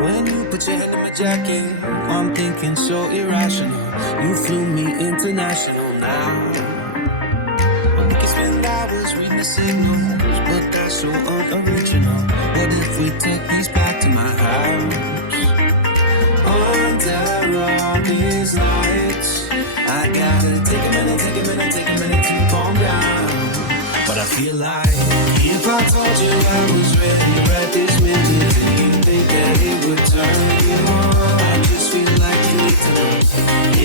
When you put your hand in my jacket, I'm thinking so irrational. You flew me international now. We can spend hours reading the signals, but that's so unoriginal. What if we take these back to my house? Under all these lights, I gotta take a minute to calm down. But I feel like if I told you I was ready right this minute, do you think that it would turn you on? I just feel like you need to know.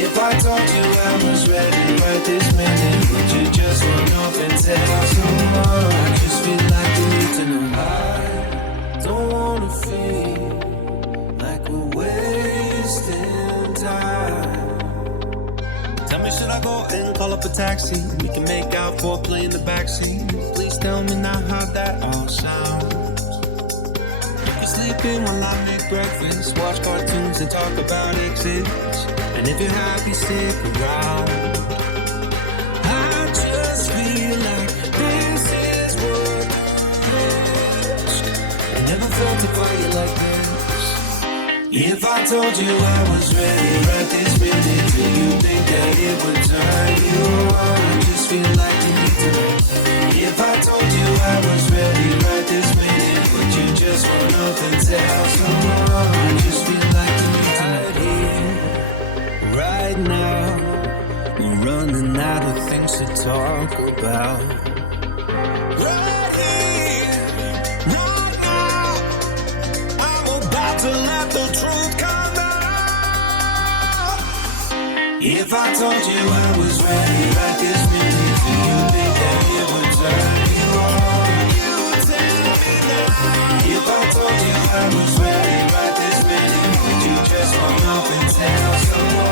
If I told you I was ready right this minute, would you just run off and tell someone? I just feel like you need to know. I don't wanna feel like we're wasting time. Tell me, should I go and call up a taxi? We can make out foreplay in the backseat. Please tell me now how that all sounds. You sleeping while I make breakfast, watch cartoons and talk about exits. And if you're happy, stick around. I just feel like this is worth the risk. I never felt a fire like this. If I told you I was ready right this minute, do you think that it would turn you on? I just feel like you need to know. If I told you I was ready right this minute, would you just run up and tell someone? I just feel like you need to know. Right now, we're running out of things to talk about. Right here, right now, I'm about to let the truth come out. If I told you I was ready right this minute, do you think that it would turn you on? You tell me now. If I told you I was ready right this minute, would you just run off and tell someone?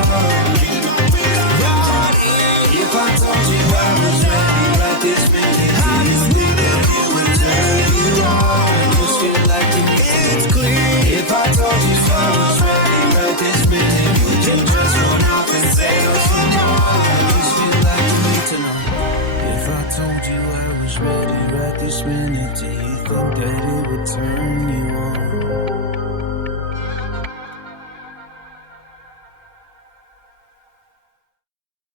If I told you I was ready right this minute, do you think that it would turn you on? I just feel like you need to know. If I told you I was ready right this minute, would you just run off and tell someone? I just feel like you need to know. If I told you I was ready right this minute, do you think that it would turn you on?